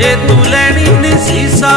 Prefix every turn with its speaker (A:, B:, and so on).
A: చేతులని సీసా